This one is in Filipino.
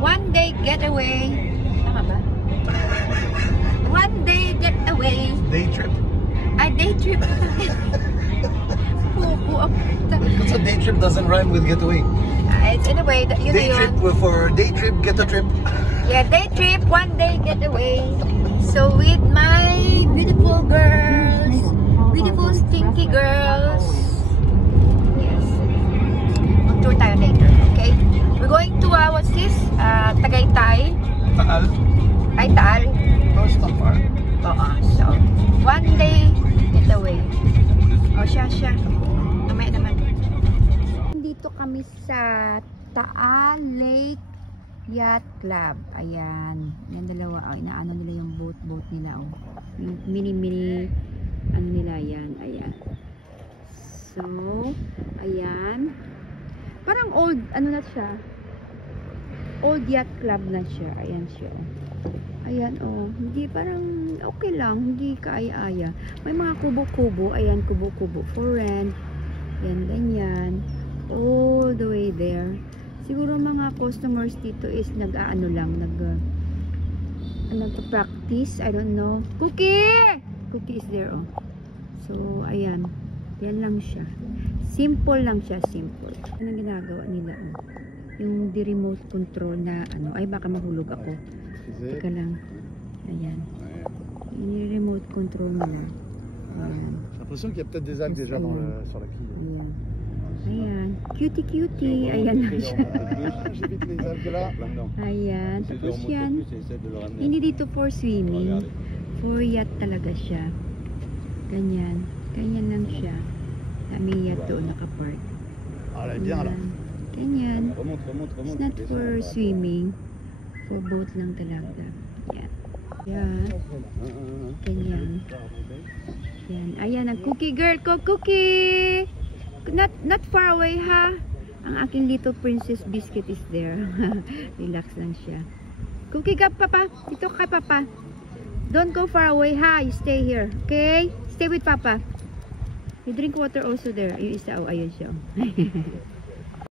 One day getaway. Tama ba? One day getaway. Day trip. Ay, day trip. Because a day trip doesn't rhyme with getaway. Anyway, yun Day trip for day trip, get a trip. Yeah, day trip, one day getaway. So with my beautiful girls, beautiful stinky girls. Yes. Mag-tour tayo later, okay? We're going to, what's this? Tagaytay. Taal. Ay, Taal. No, it's not far. Oo. So, one day getaway. O, siya. Mamaya naman. Dito kami sa Taal Lake Yacht Club. Ayan. Yan dalawa. Oh, inaano nila yung boat nila. Oh. Yung mini ano nila yan. Ayan. So, ayan. Parang old, ano na siya. Old Yacht Club na siya. Ayan siya. Ayan, oh. Hindi, parang okay lang. Hindi kaaya-aya. May mga kubo-kubo. Ayan, kubo-kubo for rent. Yan, ganyan. All the way there. Siguro mga customers dito is nag-aano lang, nag-practice. I don't know. Cookie! Cookie is there, oh. So, ayan. Yan lang siya. Simple lang siya, simple. Ano ang ginagawa nila, oh. Yung di remote control na, ano. Ay, baka mahulog ako. Teka lang. Ayan. Yung remote control nila. Ayan. J'ai l'impression qu'il y a peut-être des algues déjà sur la quille. Ayan. Ayan. Cutie. Ayan lang siya. Ayan. Tapos yan. Hindi dito for swimming. For yacht talaga siya. Ganyan. Ganyan lang siya. May yacht doon nakapark. Ganyan. It's not for swimming. For boat lang talaga. Yan. Yan. Ganyan. Yan. Ayan ang cookie girl ko. Cookie! Not far away, ha? Ang aking little princess biscuit is there. Relax lang siya. Cookie ka, papa. Dito kay papa. Don't go far away, ha? You stay here. Okay? Stay with papa. You drink water also there. Yung isa, oh, ayun siya.